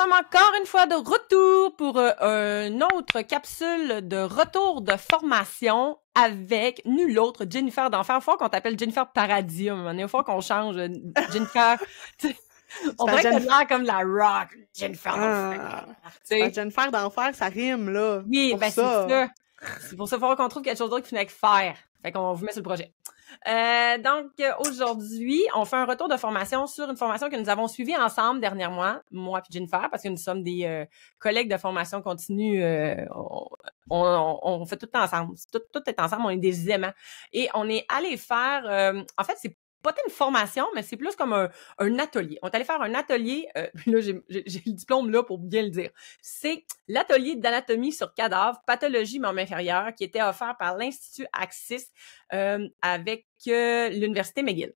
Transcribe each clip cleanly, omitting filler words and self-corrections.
sommes encore une fois de retour pour une autre capsule de retour de formation avec nul autre, Jennifer d'Enfer. Il faut qu'on t'appelle Jennifer Paradis à un moment donné. Il faut qu'on change Jennifer. On dirait que t'as l'air comme la rock, Jennifer d'Enfer. Jennifer d'Enfer, ça rime, là. Oui, ben c'est ça. C'est pour ça qu'il faut qu'on trouve quelque chose d'autre qui finit avec faire. Fait qu'on vous met sur le projet. Donc, aujourd'hui, on fait un retour de formation sur une formation que nous avons suivie ensemble dernièrement, moi et Jennifer, parce que nous sommes des collègues de formation continue. On fait tout le temps ensemble. Tout est ensemble, on est des aimants. Et on est allé faire... en fait, c'est pas une formation, mais c'est plus comme un atelier. On est allé faire un atelier, puis là, j'ai le diplôme là pour bien le dire. C'est l'atelier d'anatomie sur cadavre, pathologie membre inférieur, qui était offert par l'Institut Axis avec l'Université McGill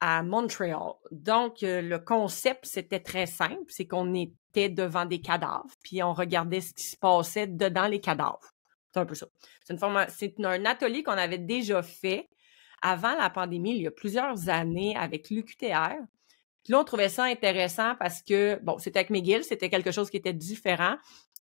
à Montréal. Donc, le concept, c'était très simple. C'est qu'on était devant des cadavres, puis on regardait ce qui se passait dedans les cadavres. C'est un peu ça. C'est un atelier qu'on avait déjà fait avant la pandémie, il y a plusieurs années, avec l'UQTR. Puis là, on trouvait ça intéressant parce que, bon, c'était avec McGill, c'était quelque chose qui était différent.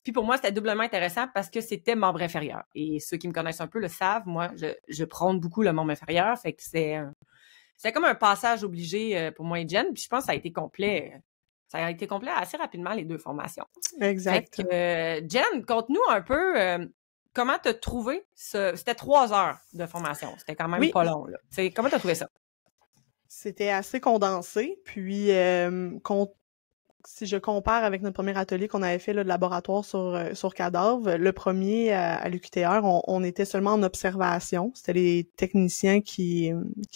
Puis pour moi, c'était doublement intéressant parce que c'était membre inférieur. Et ceux qui me connaissent un peu le savent, moi, je prône beaucoup le membre inférieur. Fait que c'est comme un passage obligé pour moi et Jen. Puis je pense que ça a été complet. Ça a été complet assez rapidement, les deux formations. Exact. Fait que, Jen, conte-nous un peu comment t'as trouvé C'était 3 heures de formation. C'était quand même pas long, là. Comment t'as trouvé ça? C'était assez condensé. Puis, si je compare avec notre premier atelier qu'on avait fait là, de laboratoire sur cadavres, le premier à l'UQTR, on était seulement en observation. C'était les techniciens qui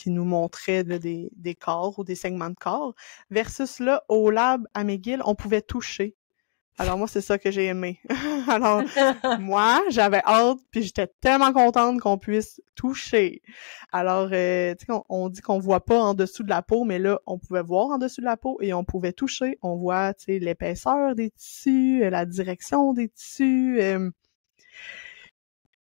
nous montraient là, des corps ou des segments de corps. Versus là, au lab à McGill, on pouvait toucher. Alors moi, c'est ça que j'ai aimé. Alors, moi, j'avais hâte, puis j'étais tellement contente qu'on puisse toucher. Alors, tu sais, on dit qu'on voit pas en dessous de la peau, mais là, on pouvait voir en dessous de la peau et on pouvait toucher. On voit, tu sais, l'épaisseur des tissus, la direction des tissus.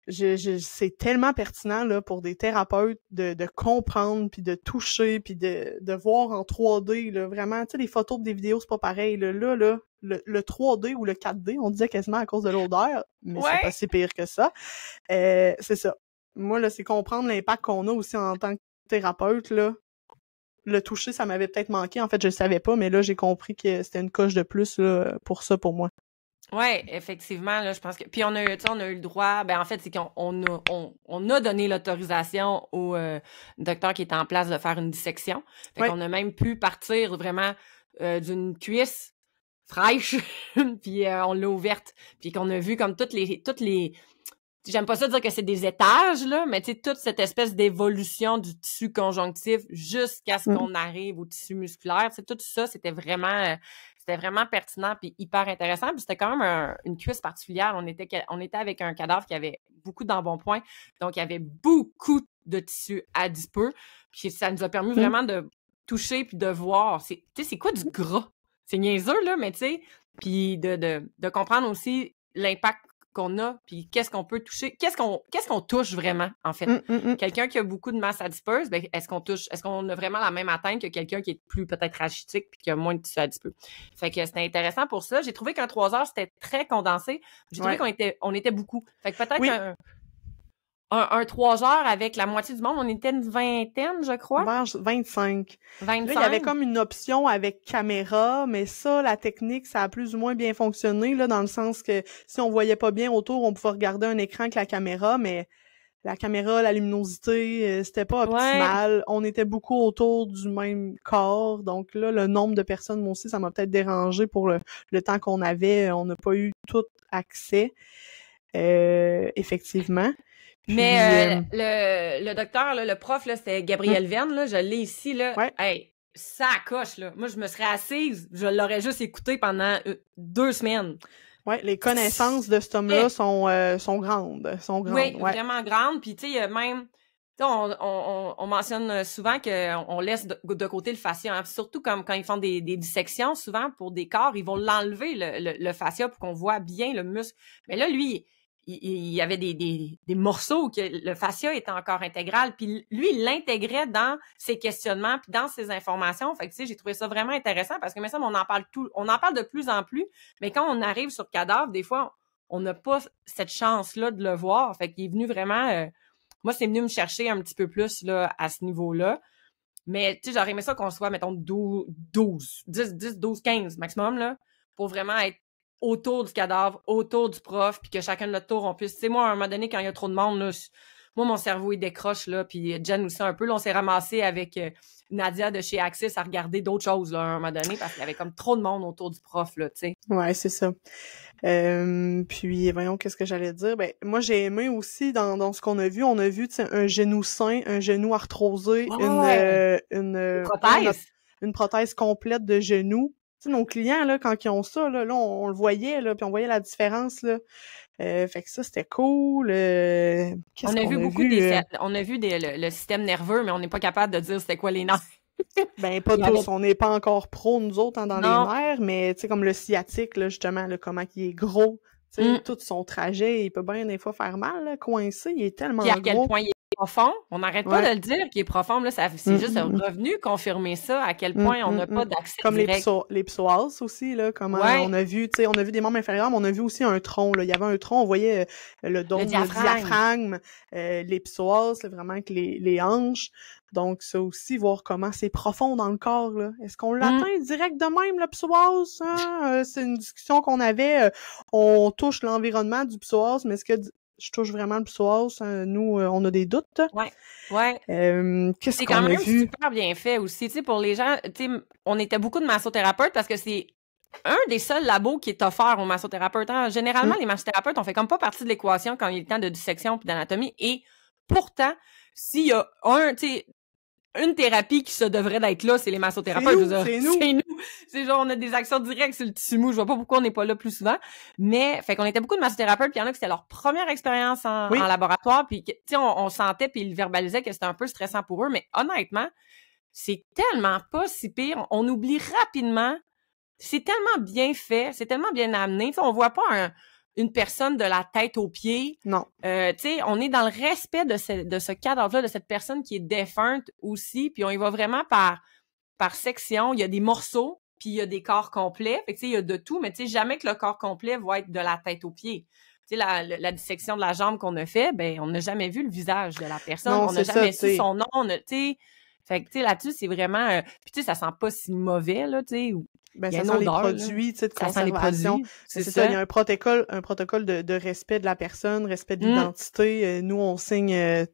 C'est tellement pertinent là pour des thérapeutes de comprendre puis de toucher puis de voir en 3D là, vraiment, tu sais, les photos des vidéos c'est pas pareil là, le 3D ou le 4D, on disait quasiment à cause de l'odeur, mais c'est pas si pire que ça. C'est ça. Moi là, c'est comprendre l'impact qu'on a aussi en tant que thérapeute là. Le toucher, ça m'avait peut-être manqué, en fait, je le savais pas, mais là j'ai compris que c'était une coche de plus là pour ça pour moi. Oui, effectivement, là, je pense que. Puis on a eu le droit. Ben en fait, c'est qu'on a donné l'autorisation au docteur qui était en place de faire une dissection. Fait qu'on a même pu partir vraiment d'une cuisse fraîche, puis on l'a ouverte. Puis qu'on a vu comme toutes les. J'aime pas ça dire que c'est des étages, là, mais tu sais, toute cette espèce d'évolution du tissu conjonctif jusqu'à ce qu'on arrive au tissu musculaire. Tout ça, c'était vraiment pertinent puis hyper intéressant. Puis c'était quand même une cuisse particulière. On était avec un cadavre qui avait beaucoup d'embonpoint. Donc, il y avait beaucoup de tissu adipeux. Puis ça nous a permis vraiment de toucher puis de voir. Tu sais, c'est quoi du gras? C'est niaiseux, là, mais tu sais, puis de comprendre aussi l'impact qu'on a, puis qu'est-ce qu'on peut toucher, qu'est-ce qu'on touche vraiment, en fait. Quelqu'un qui a beaucoup de masse adipeuse, ben, est-ce qu'on a vraiment la même atteinte que quelqu'un qui est plus peut-être rachitique puis qui a moins de tissu adipeux? Fait que c'était intéressant pour ça. J'ai trouvé qu'un 3 heures, c'était très condensé. J'ai trouvé qu'on était beaucoup. Fait que peut-être un 3 heures avec la moitié du monde, on était une vingtaine, je crois. Vers 25. Là, il y avait comme une option avec caméra, mais ça, la technique, ça a plus ou moins bien fonctionné, là, dans le sens que si on voyait pas bien autour, on pouvait regarder un écran avec la caméra, mais la caméra, la luminosité, c'était pas optimal. Ouais. On était beaucoup autour du même corps, donc là, le nombre de personnes, moi aussi, ça m'a peut-être dérangé pour le temps qu'on avait. On n'a pas eu tout accès, effectivement. Puis, mais le docteur, là, le prof, là, c'était Gabriel Verne, là, je l'ai ici, là. Ouais. Hey, ça coche, là. Moi, je me serais assise, je l'aurais juste écouté pendant 2 semaines. Oui, les connaissances de cet homme-là sont grandes. Oui, vraiment grandes. Puis, tu sais, même, on mentionne souvent qu'on laisse de côté le fascia. Hein. Surtout comme quand ils font des dissections, souvent pour des corps, ils vont l'enlever, le fascia, pour qu'on voit bien le muscle. Mais là, lui, il y avait des morceaux que le fascia était encore intégral, puis lui, il l'intégrait dans ses questionnements, puis dans ses informations. Fait que, tu sais, j'ai trouvé ça vraiment intéressant parce que, mais ça, on en parle de plus en plus, mais quand on arrive sur Cadavre, des fois, on n'a pas cette chance-là de le voir. Fait qu'il est venu vraiment... moi, c'est venu me chercher un petit peu plus là, à ce niveau-là. Mais, tu sais, j'aurais aimé ça qu'on soit, mettons, 10, 12, 15 maximum, là, pour vraiment être autour du cadavre, autour du prof, puis que chacun de notre tour, on puisse... Tu sais, moi, à un moment donné, quand il y a trop de monde, là, moi, mon cerveau, il décroche, là, puis Jen aussi un peu. Là, on s'est ramassé avec Nadia de chez Axis à regarder d'autres choses, là, à un moment donné, parce qu'il y avait comme trop de monde autour du prof, là, tu sais. Ouais, c'est ça. Puis, voyons, qu'est-ce que j'allais dire? Ben, moi, j'ai aimé aussi dans ce qu'on a vu, un genou sain, un genou arthrosé, Une prothèse. une prothèse complète de genou. Tu sais, nos clients, là, quand ils ont ça, là, on le voyait, là, puis on voyait la différence, là. Fait que ça, c'était cool. Qu'est-ce qu'on a vu? On a vu le système nerveux, mais on n'est pas capable de dire c'était quoi les nerfs. Ben, pas tous. On n'est pas encore pro, nous autres, dans Non. les nerfs, mais tu sais, comme le sciatique, là, justement, là, comment il est gros. Tu sais, tout son trajet, il peut bien des fois faire mal, là, coincé, il est tellement gros. Puis à quel point il est profond. On n'arrête pas de le dire qu'il est profond. Là, c'est juste revenu confirmer ça, à quel point on n'a pas d'accès comme direct. Les psoas aussi, là, comment on a vu des membres inférieurs, mais on a vu aussi un tronc, là. Il y avait un tronc, on voyait le diaphragme, les psoas, là, vraiment avec les hanches. Donc, ça aussi, voir comment c'est profond dans le corps, là. Est-ce qu'on l'atteint direct de même, le psoas? Hein? C'est une discussion qu'on avait. On touche l'environnement du psoas, mais est-ce que je touche vraiment le psoas? Nous, on a des doutes. Ouais. Qu'est-ce qu'on a vu? C'est super bien fait aussi. Tu sais, pour les gens, tu sais, on était beaucoup de massothérapeutes parce que c'est un des seuls labos qui est offert aux massothérapeutes. Hein. Généralement, les massothérapeutes, on fait comme pas partie de l'équation quand il est le temps de dissection puis d'anatomie. Et pourtant, s'il y a une thérapie qui se devrait d'être là, c'est les massothérapeutes. C'est nous. C'est genre, on a des actions directes sur le tissu mou. Je vois pas pourquoi on n'est pas là plus souvent. Mais, fait qu'on était beaucoup de massothérapeutes, puis il y en a qui c'était leur première expérience en laboratoire, puis, tu sais, on sentait, puis ils verbalisaient que c'était un peu stressant pour eux. Mais honnêtement, c'est tellement pas si pire. On oublie rapidement. C'est tellement bien fait, c'est tellement bien amené. T'sais, on voit pas une personne de la tête aux pieds. Non. On est dans le respect de ce cadavre-là, de cette personne qui est défunte aussi, puis on y va vraiment par section. Il y a des morceaux, puis il y a des corps complets. Fait que, il y a de tout, mais jamais que le corps complet va être de la tête aux pieds. La dissection de la jambe qu'on a fait, ben on n'a jamais vu le visage de la personne. Non, on n'a jamais su son nom. Fait que, là-dessus, c'est vraiment... puis, ça sent pas si mauvais, là, tu sais. Ben, ça sent les produits, tu sais, de conservation. C'est ça, il y a un protocole de respect de la personne, respect de l'identité. Nous, on signe, tu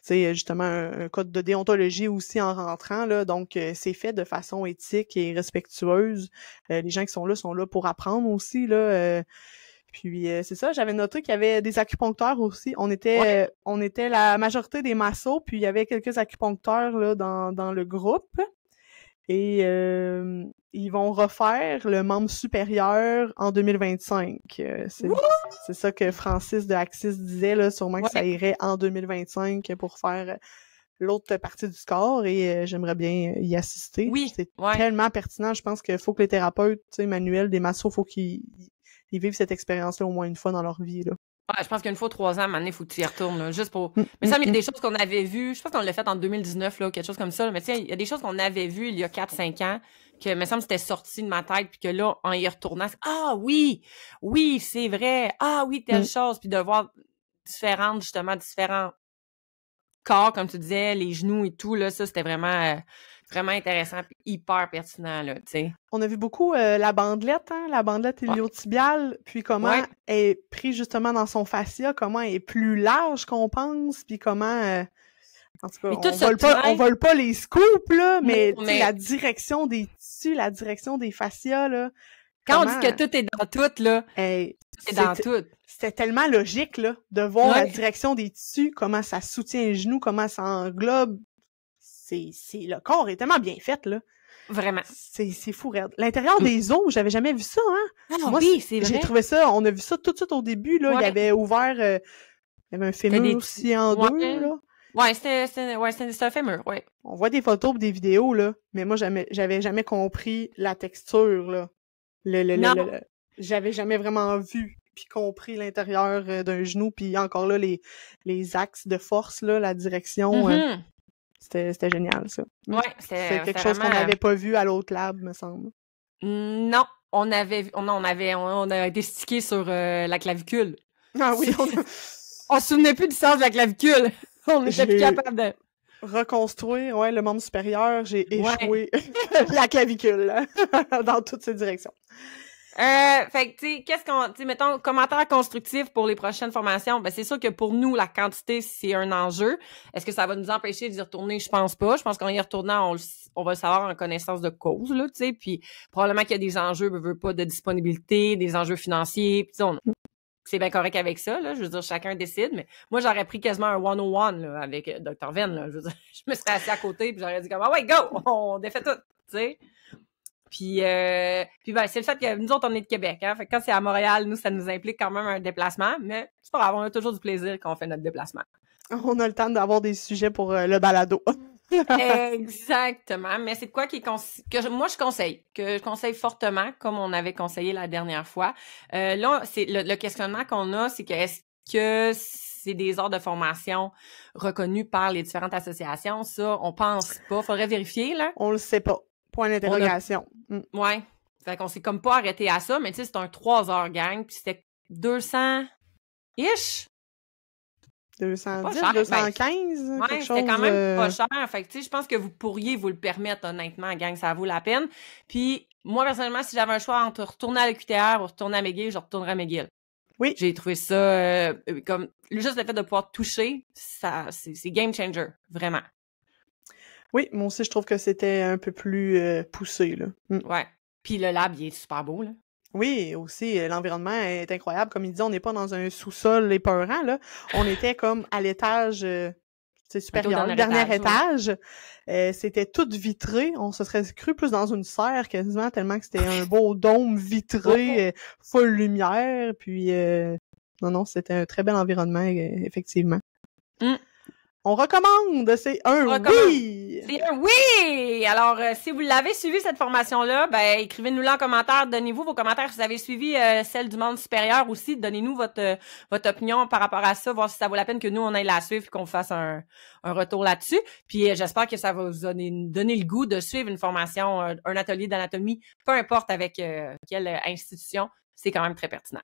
sais, justement, un code de déontologie aussi en rentrant, là. Donc, c'est fait de façon éthique et respectueuse. Les gens qui sont là pour apprendre aussi, là. Puis c'est ça, j'avais noté qu'il y avait des acupuncteurs aussi. On était la majorité des massos, puis il y avait quelques acupuncteurs là dans le groupe. Et ils vont refaire le membre supérieur en 2025. C'est ça que Francis de Axis disait, là, sûrement que ça irait en 2025 pour faire l'autre partie du corps et j'aimerais bien y assister. Oui, c'est tellement pertinent. Je pense qu'il faut que les thérapeutes, tu sais, manuels, des massos, faut qu'ils vivent cette expérience-là au moins une fois dans leur vie, là. Je pense qu'une fois 3 ans, maintenant, il faut que tu y retournes, là, juste pour... Mais ça, il y a des choses qu'on avait vues, je pense qu'on l'a fait en 2019, là, quelque chose comme ça, là, mais tu sais, il y a des choses qu'on avait vues il y a 4-5 ans, que, il me semble, c'était sorti de ma tête, puis que là, en y retournant, oui, c'est vrai, telle chose, puis de voir différents corps, comme tu disais, les genoux et tout, là, ça, c'était vraiment... vraiment intéressant et hyper pertinent, là, tu sais. On a vu beaucoup la bandelette, hein, la bandelette iliotibiale, puis comment elle est prise justement dans son fascia, comment elle est plus large qu'on pense, puis comment... en tout cas, on vole pas les scoops, là, mais la direction des tissus, la direction des fascias, là... Quand on dit que tout est dans tout, là, c'est dans tout. C'était tellement logique, là, de voir la direction des tissus, comment ça soutient les genoux, comment ça englobe. Le corps est tellement bien fait, là. Vraiment. C'est fou, raide. L'intérieur des os, j'avais jamais vu ça, hein. Moi, oui, c'est vrai. J'ai trouvé ça, on a vu ça tout de suite au début, là. Il avait ouvert, il y avait un fémur aussi en deux, là. Ouais, c'était un fémur, ouais. On voit des photos et des vidéos, là. Mais moi, j'avais jamais compris la texture, là. J'avais jamais vraiment vu puis compris l'intérieur d'un genou, puis encore là, les axes de force, là, la direction, c'était génial, ça. Ouais, C'est quelque c'était chose qu'on vraiment... n'avait pas vu à l'autre lab, me semble. Non, on a été stické sur la clavicule. Ah oui, On se souvenait plus du sens de la clavicule. On était plus capable de... reconstruire, ouais, le membre supérieur, j'ai Ouais. échoué la clavicule là, dans toutes ces directions. Fait que, tu sais, qu'est-ce qu'on... Tu sais, mettons, commentaire constructif pour les prochaines formations. Ben, c'est sûr que pour nous, la quantité, c'est un enjeu. Est-ce que ça va nous empêcher d'y retourner? Je pense pas. Je pense qu'en y retournant, on va le savoir en connaissance de cause, là, tu sais. Puis probablement qu'il y a des enjeux, pas de disponibilité, des enjeux financiers. Puis, c'est bien correct avec ça, là. Je veux dire, chacun décide. Mais moi, j'aurais pris quasiment un 101 là, avec Dr. Venn, là. Je veux dire, je me serais assis à côté, puis j'aurais dit comme, ah ouais, go! On défait tout, tu sais. Puis ben, c'est le fait que nous autres, on est de Québec. Hein? Fait que quand c'est à Montréal, nous, ça nous implique quand même un déplacement. Mais c'est pas grave, on a toujours du plaisir quand on fait notre déplacement. On a le temps d'avoir des sujets pour le balado. Exactement. Mais c'est de quoi que moi, je conseille fortement, comme on avait conseillé la dernière fois. Là, c'est le questionnement qu'on a, c'est que est-ce que c'est des heures de formation reconnues par les différentes associations? Ça, on pense pas. Faudrait vérifier, là. On le sait pas. Point d'interrogation. Ouais. Fait qu'on s'est comme pas arrêté à ça, mais tu sais, c'est un 3 heures gang, puis c'était 200-ish. 210, cher. 215, Ouais, quelque c'était chose, quand même pas cher. Fait que, tu sais, je pense que vous pourriez vous le permettre, honnêtement, gang, ça vaut la peine. Puis, moi, personnellement, si j'avais un choix entre retourner à l'UQTR ou retourner à McGill, je retournerais à McGill. Oui. J'ai trouvé ça, comme, juste le fait de pouvoir toucher, ça, c'est game changer, vraiment. Oui, moi aussi, je trouve que c'était un peu plus poussé, là. Ouais. Puis le lab, il est super beau, là. Oui, aussi, l'environnement est incroyable. Comme il dit, on n'est pas dans un sous-sol épeurant, là. On était comme à l'étage supérieur, le dernier étage. Ouais. C'était tout vitré. On se serait cru plus dans une serre quasiment, tellement que c'était un beau dôme vitré, full lumière. Puis, non, c'était un très bel environnement, effectivement. On recommande! C'est un oui! C'est un oui! Alors, si vous l'avez suivi, cette formation-là, ben écrivez-nous-la en commentaire. Donnez-vous vos commentaires si vous avez suivi celle du monde supérieur aussi. Donnez-nous votre opinion par rapport à ça, voir si ça vaut la peine que nous, on aille la suivre et qu'on fasse un retour là-dessus. Puis, j'espère que ça va vous donner le goût de suivre une formation, un atelier d'anatomie, peu importe avec quelle institution. C'est quand même très pertinent.